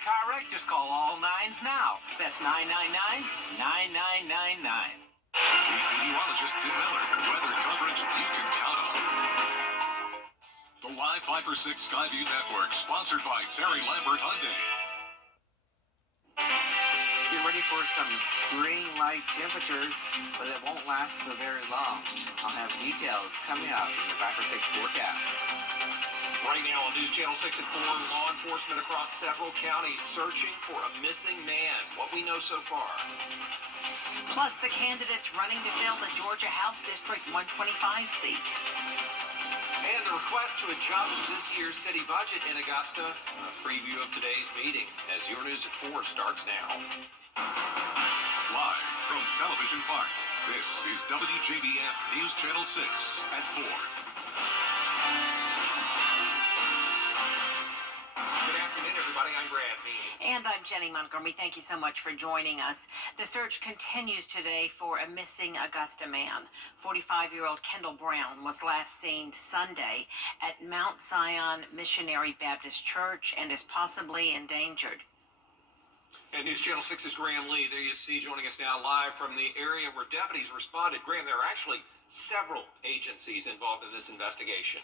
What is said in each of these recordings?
a car wreck? Just call all nines now. That's 999-9999. Chief Meteorologist Tim Miller. Weather coverage you can count on. The Live 5 for 6 Skyview Network, sponsored by Terry Lambert Hyundai. Get ready for some spring-like temperatures, but it won't last for very long. I'll have details coming up in your 5 for 6 forecast. Right now on News Channel 6 at 4, law enforcement across several counties searching for a missing man. What we know so far. Plus, the candidates running to fill the Georgia House District 125 seat. And the request to adjust this year's city budget in Augusta. A preview of today's meeting as your News at 4 starts now. Live from Television Park, this is WJBF News Channel 6 at 4. Good afternoon, everybody. I'm Brad Means. And I'm Jenny Montgomery. Thank you so much for joining us. The search continues today for a missing Augusta man. 45-year-old Kendall Brown was last seen Sunday at Mount Zion Missionary Baptist Church and is possibly endangered. And News Channel 6's Graham Lee. There you see, joining us now live from the area where deputies responded. Graham, there are actually several agencies involved in this investigation.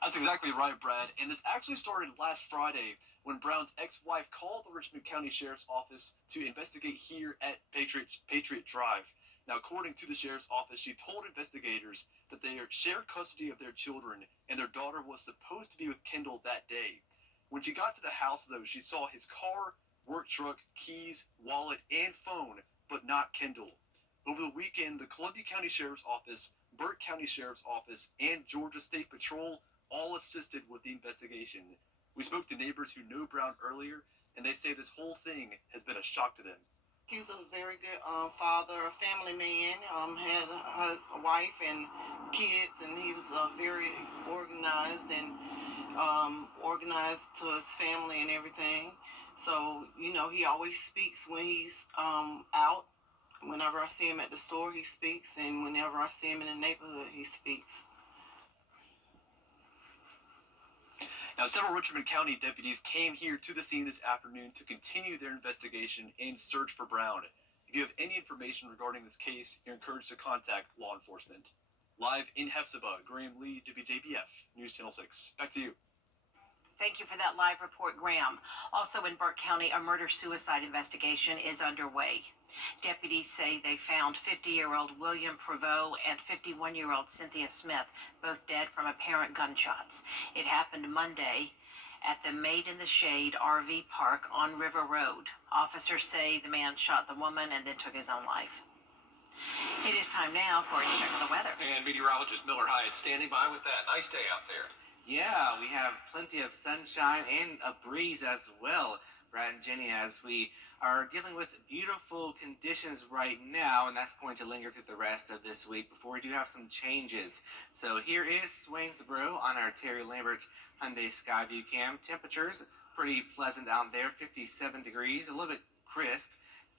That's exactly right, Brad. And this actually started last Friday when Brown's ex-wife called the Richmond County Sheriff's Office to investigate here at Patriot Drive. Now, according to the Sheriff's Office, she told investigators that they shared custody of their children and their daughter was supposed to be with Kendall that day. When she got to the house, though, she saw his car, work truck, keys, wallet, and phone, but not Kendall. Over the weekend, the Columbia County Sheriff's Office, Burke County Sheriff's Office, and Georgia State Patrol all assisted with the investigation. We spoke to neighbors who knew Brown earlier, and they say this whole thing has been a shock to them. He was a very good father, a family man, had a wife and kids, and he was very organized and organized to his family and everything. So, you know, he always speaks when he's out. Whenever I see him at the store, he speaks, and whenever I see him in the neighborhood, he speaks. Now, several Richmond County deputies came here to the scene this afternoon to continue their investigation and search for Brown. If you have any information regarding this case, you're encouraged to contact law enforcement. Live in Hephzibah, Graham Lee, WJBF, News Channel 6. Back to you. Thank you for that live report, Graham. Also in Burke County, a murder-suicide investigation is underway. Deputies say they found 50-year-old William Prevost and 51-year-old Cynthia Smith, both dead from apparent gunshots. It happened Monday at the Made in the Shade RV Park on River Road. Officers say the man shot the woman and then took his own life. It is time now for a check of the weather. And meteorologist Miller Hyatt standing by with that. Nice day out there. Yeah, we have plenty of sunshine and a breeze as well, Brad and Jenny, as we are dealing with beautiful conditions right now, and that's going to linger through the rest of this week before we do have some changes. So here is Swainsboro on our Terry Lambert Hyundai Skyview cam. Temperatures pretty pleasant out there, 57 degrees, a little bit crisp.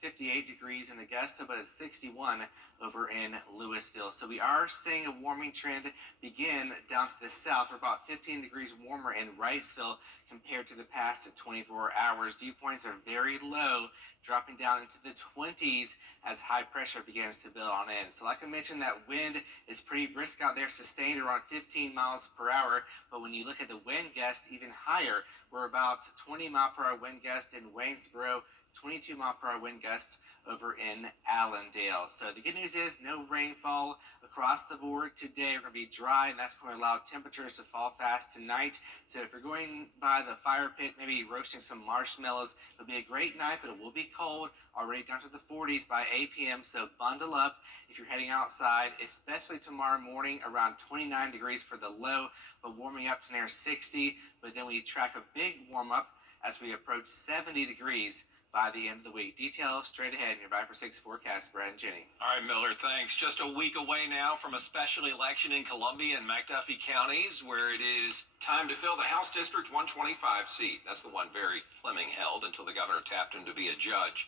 58 degrees in Augusta, but it's 61 over in Louisville. So we are seeing a warming trend begin down to the south. We're about 15 degrees warmer in Wrightsville compared to the past 24 hours. Dew points are very low, dropping down into the 20s as high pressure begins to build on in. So like I mentioned, that wind is pretty brisk out there, sustained around 15 miles per hour. But when you look at the wind gust, even higher, we're about 20 mile per hour wind gust in Waynesboro, 22 mile per hour wind gusts over in Allendale. So the good news is no rainfall across the board today. We're going to be dry, and that's going to allow temperatures to fall fast tonight. So if you're going by the fire pit, maybe roasting some marshmallows, it'll be a great night, but it will be cold, already down to the 40s by 8 p.m. So bundle up if you're heading outside, especially tomorrow morning, around 29 degrees for the low, but warming up to near 60. But then we track a big warm up as we approach 70 degrees by the end of the week. Details straight ahead in your Viper 6 forecast, Brad and Jenny. All right, Miller, thanks. Just a week away now from a special election in Columbia and McDuffie counties, where it is time to fill the House District 125 seat. That's the one Barry Fleming held until the governor tapped him to be a judge.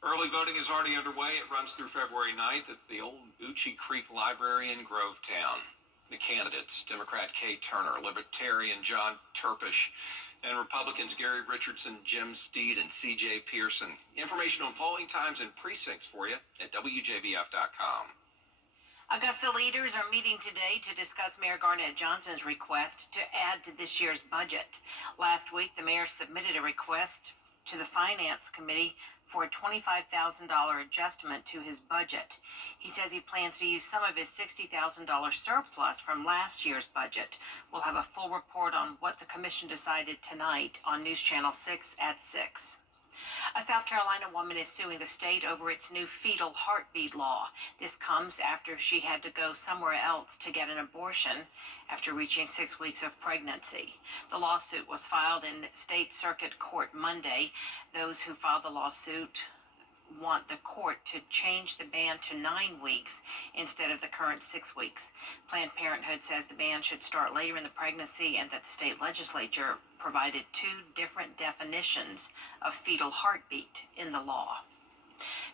Early voting is already underway. It runs through February 9th at the old Uchi Creek Library in Grovetown. The candidates, Democrat Kay Turner, Libertarian John Turpish, and Republicans Gary Richardson, Jim Steed, and C.J. Pearson. Information on polling times and precincts for you at WJBF.com. Augusta leaders are meeting today to discuss Mayor Garnett Johnson's request to add to this year's budget. Last week, the mayor submitted a request to the Finance Committee for a $25,000 adjustment to his budget. He says he plans to use some of his $60,000 surplus from last year's budget. We'll have a full report on what the commission decided tonight on News Channel 6 at 6. A South Carolina woman is suing the state over its new fetal heartbeat law. This comes after she had to go somewhere else to get an abortion after reaching 6 weeks of pregnancy. The lawsuit was filed in State Circuit Court Monday. Those who filed the lawsuit want the court to change the ban to 9 weeks instead of the current 6 weeks. Planned Parenthood says the ban should start later in the pregnancy and that the state legislature provided 2 different definitions of fetal heartbeat in the law.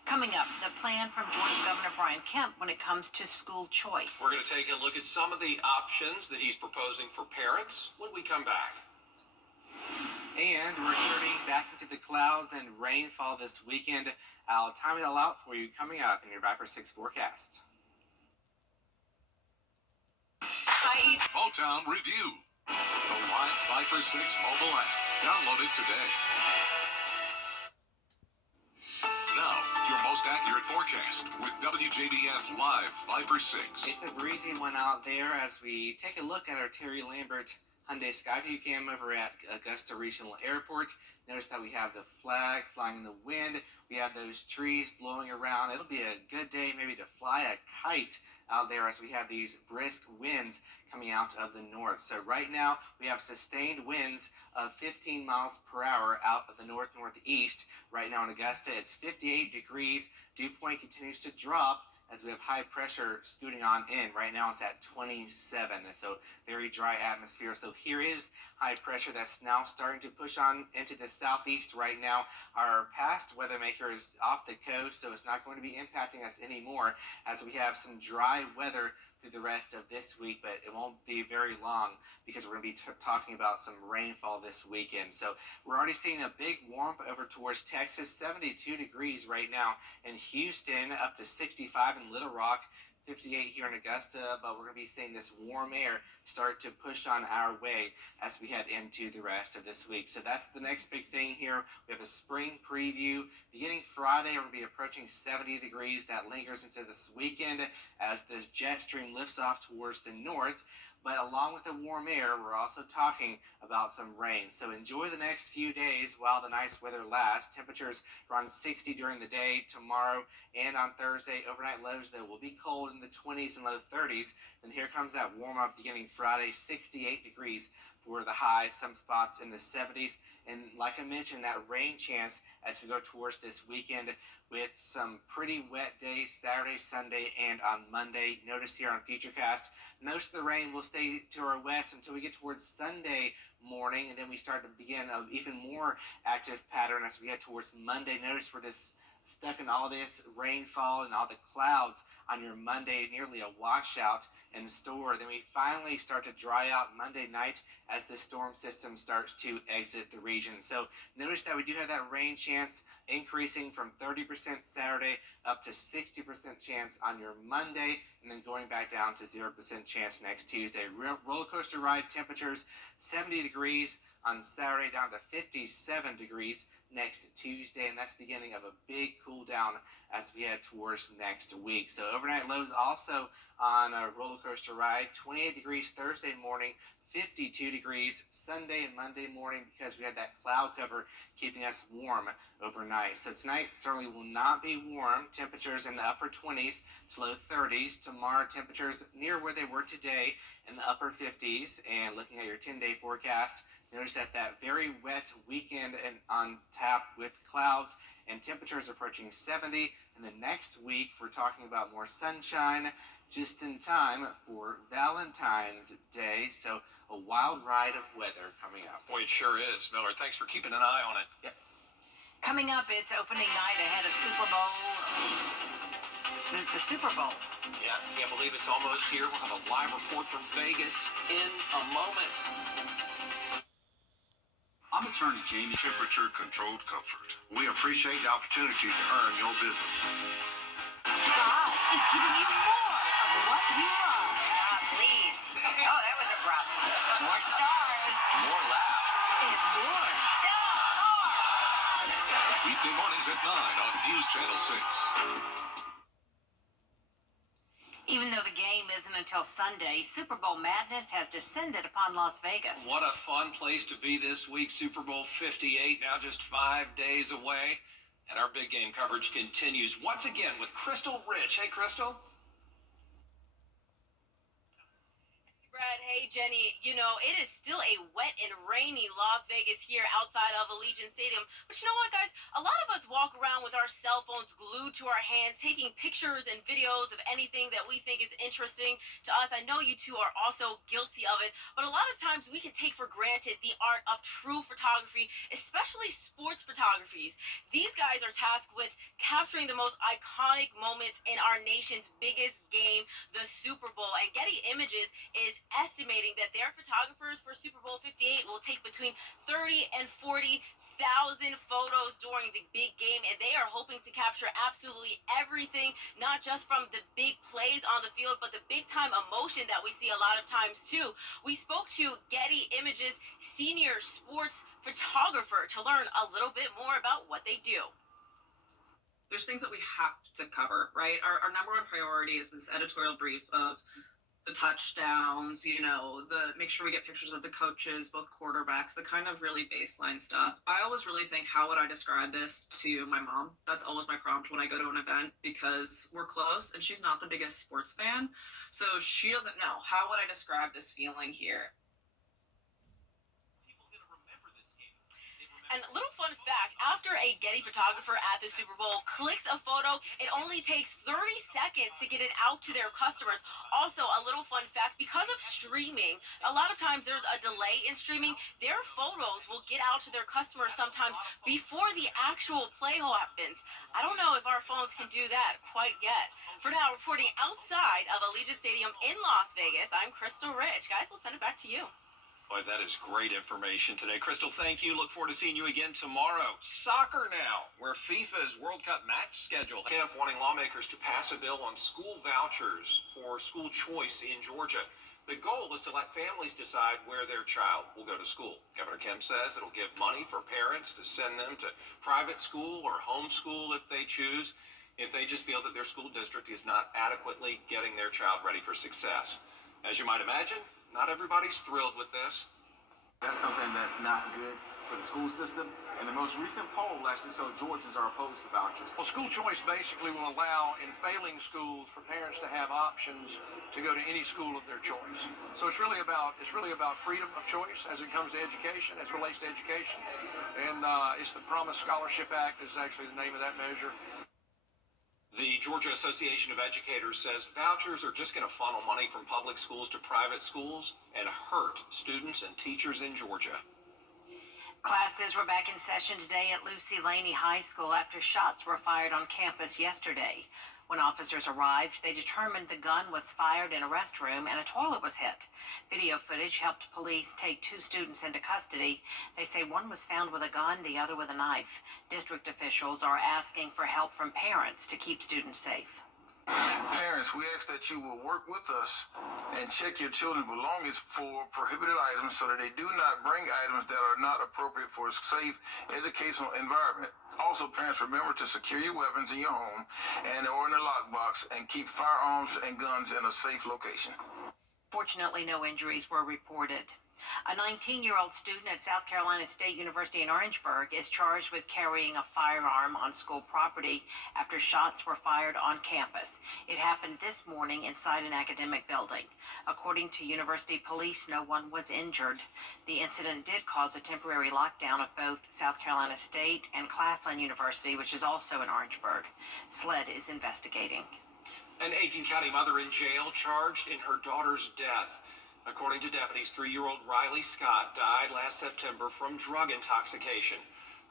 Coming up, the plan from Georgia Governor Brian Kemp when it comes to school choice. We're going to take a look at some of the options that he's proposing for parents when we come back. And we're turning back into the clouds and rainfall this weekend. I'll time it all out for you coming up in your Viper 6 forecast. Motown Review. The live Viper 6 mobile app. Download it today. Now, your most accurate forecast with WJBF Live Viper 6. It's a breezy one out there as we take a look at our Terry Lambert Hyundai Skyview cam over at Augusta Regional Airport. Notice that we have the flag flying in the wind. We have those trees blowing around. It'll be a good day maybe to fly a kite out there as we have these brisk winds coming out of the north. So right now we have sustained winds of 15 miles per hour out of the north-northeast. Right now in Augusta it's 58 degrees. Dew point continues to drop as we have high pressure scooting on in. Right now it's at 27, so very dry atmosphere. So here is high pressure that's now starting to push on into the southeast right now. Our past weather maker is off the coast, so it's not going to be impacting us anymore as we have some dry weather through the rest of this week, but it won't be very long because we're going to be talking about some rainfall this weekend. So we're already seeing a big warmth over towards Texas, 72 degrees right now in Houston, up to 65 in Little Rock, 58 here in Augusta, but we're going to be seeing this warm air start to push on our way as we head into the rest of this week. So that's the next big thing here. We have a spring preview. Beginning Friday, we're going to be approaching 70 degrees. That lingers into this weekend as this jet stream lifts off towards the north. But along with the warm air, we're also talking about some rain. So enjoy the next few days while the nice weather lasts. Temperatures around 60 during the day tomorrow and on Thursday. Overnight lows, though, will be cold in the 20s and low 30s. Then here comes that warm up beginning Friday, 68 degrees for the high, some spots in the 70s. And like I mentioned, that rain chance as we go towards this weekend with some pretty wet days Saturday, Sunday, and on Monday. Notice here on Futurecast, most of the rain will stay to our west until we get towards Sunday morning, and then we start to begin an even more active pattern as we head towards Monday. Notice we're just stuck in all this rainfall and all the clouds on your Monday, nearly a washout in store. Then we finally start to dry out Monday night as the storm system starts to exit the region. So notice that we do have that rain chance increasing from 30% Saturday up to 60% chance on your Monday, and then going back down to 0% chance next Tuesday. Roller coaster ride temperatures 70 degrees on Saturday down to 57 degrees next Tuesday, and that's the beginning of a big cool down as we head towards next week. So overnight lows also on a roller coaster ride, 28 degrees Thursday morning, 52 degrees Sunday and Monday morning because we had that cloud cover keeping us warm overnight. So tonight certainly will not be warm. Temperatures in the upper 20s to low 30s. Tomorrow temperatures near where they were today in the upper 50s. And looking at your 10-day forecast, notice that very wet weekend and on tap with clouds and temperatures approaching 70. And the next week we're talking about more sunshine just in time for Valentine's Day. So a wild ride of weather coming up. Boy, it sure is. Miller, thanks for keeping an eye on it. Coming up, it's opening night ahead of Super Bowl the Super Bowl. Yeah, can't believe it's almost here. We'll have a live report from Vegas in a moment. I'm attorney Jamie. Temperature controlled comfort. We appreciate the opportunity to earn your business. God is giving you more of what you love. Please. Oh, that was abrupt. More stars. More laughs. And more. Weekday mornings at 9 on News Channel 6. Even though the game isn't until Sunday, Super Bowl madness has descended upon Las Vegas. What a fun place to be this week. Super Bowl 58 now just 5 days away. And our big game coverage continues once again with Crystal Rich. Hey, Crystal. Brad, hey Jenny, you know, it is still a wet and rainy Las Vegas here outside of Allegiant Stadium. But you know what, guys? A lot of us walk around with our cell phones glued to our hands, taking pictures and videos of anything that we think is interesting to us. I know you two are also guilty of it, but a lot of times we can take for granted the art of true photography, especially sports photographies. These guys are tasked with capturing the most iconic moments in our nation's biggest game, the Super Bowl. And Getty Images is estimating that their photographers for Super Bowl 58 will take between 30 and 40,000 photos during the big game, and they are hoping to capture absolutely everything, not just from the big plays on the field, but the big time emotion that we see a lot of times too. We spoke to Getty Images senior sports photographer to learn a little bit more about what they do. There's things that we have to cover, right? Our number one priority is this editorial brief of the touchdowns, you know, the make sure we get pictures of the coaches, both quarterbacks, the kind of really baseline stuff. I always really think, how would I describe this to my mom? That's always my prompt when I go to an event, because we're close and she's not the biggest sports fan. So she doesn't know. How would I describe this feeling here? And a little fun fact, after a Getty photographer at the Super Bowl clicks a photo, it only takes 30 seconds to get it out to their customers. Also, a little fun fact, because of streaming, a lot of times there's a delay in streaming. Their photos will get out to their customers sometimes before the actual play happens. I don't know if our phones can do that quite yet. For now, reporting outside of Allegiant Stadium in Las Vegas, I'm Crystal Rich. Guys, we'll send it back to you. Boy, that is great information today. Crystal, thank you. Look forward to seeing you again tomorrow. Soccer now, where FIFA's World Cup match schedule. Camp wanting lawmakers to pass a bill on school vouchers for school choice in Georgia. The goal is to let families decide where their child will go to school. Governor Kemp says it'll give money for parents to send them to private school or homeschool if they choose, if they just feel that their school district is not adequately getting their child ready for success. As you might imagine, not everybody's thrilled with this. That's something that's not good for the school system. And the most recent poll actually showed Georgians are opposed to vouchers. Well, school choice basically will allow in failing schools for parents to have options to go to any school of their choice. So it's really about freedom of choice as it comes to education, as it relates to education. And it's the Promise Scholarship Act is actually the name of that measure. The Georgia Association of Educators says vouchers are just going to funnel money from public schools to private schools and hurt students and teachers in Georgia. Classes were back in session today at Lucy Laney High School after shots were fired on campus yesterday. When officers arrived, they determined the gun was fired in a restroom and a toilet was hit. Video footage helped police take 2 students into custody. They say one was found with a gun, the other with a knife. District officials are asking for help from parents to keep students safe. Parents, we ask that you will work with us and check your children's belongings for prohibited items so that they do not bring items that are not appropriate for a safe educational environment. Also, parents, remember to secure your weapons in your home or in a lockbox and keep firearms and guns in a safe location. Fortunately, no injuries were reported. A 19-year-old student at South Carolina State University in Orangeburg is charged with carrying a firearm on school property after shots were fired on campus. It happened this morning inside an academic building. According to university police, no one was injured. The incident did cause a temporary lockdown of both South Carolina State and Claflin University, which is also in Orangeburg. SLED is investigating. An Aiken County mother in jail charged in her daughter's death. According to deputies, 3-year-old Riley Scott died last September from drug intoxication.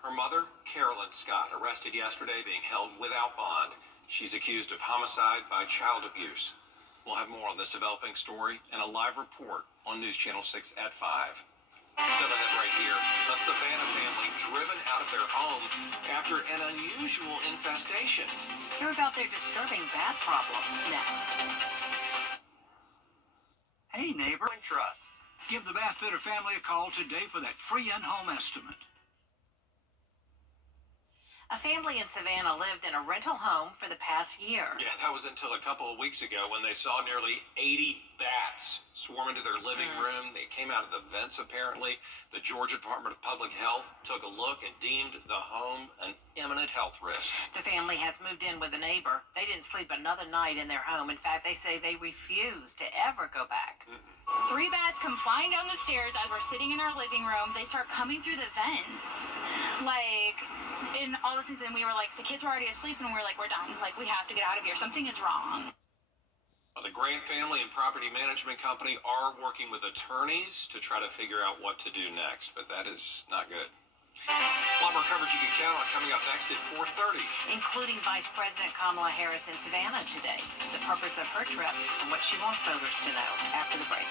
Her mother, Carolyn Scott, arrested yesterday, being held without bond. She's accused of homicide by child abuse. We'll have more on this developing story and a live report on News Channel 6 at 5. Still ahead right here, a Savannah family driven out of their home after an unusual infestation. Hear about their disturbing bat problem next. Hey, neighbor. Trust. Give the Bathfitter family a call today for that free in-home estimate. A family in Savannah lived in a rental home for the past year. Yeah, that was until a couple of weeks ago when they saw nearly 80 bats swarm into their living room. They came out of the vents, apparently. The Georgia Department of Public Health took a look and deemed the home an imminent health risk. The family has moved in with a neighbor. They didn't sleep another night in their home. In fact, they say they refuse to ever go back. 3 bats come flying down the stairs as we're sitting in our living room. They start coming through the vents. Like, in all the things, and we were like, the kids were already asleep, and we were like, we're done. Like, we have to get out of here. Something is wrong. The Grant family and property management company are working with attorneys to try to figure out what to do next, but that is not good. A lot more coverage you can count on coming up next at 4:30. Including Vice President Kamala Harris in Savannah today. The purpose of her trip and what she wants voters to know after the break.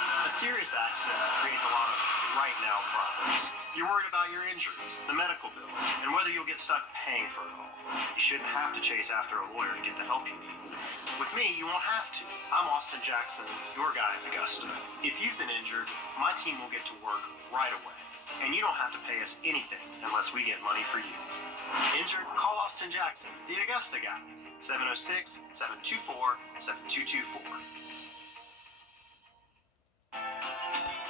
A serious accident creates a lot of right now problems. You're worried about your injuries, the medical bills, and whether you'll get stuck paying for it all. You shouldn't have to chase after a lawyer to get the help you need. With me, you won't have to. I'm Austin Jackson, your guy in Augusta. If you've been injured, my team will get to work right away. And you don't have to pay us anything unless we get money for you. Injured? Call Austin Jackson, the Augusta guy. 706-724-7224.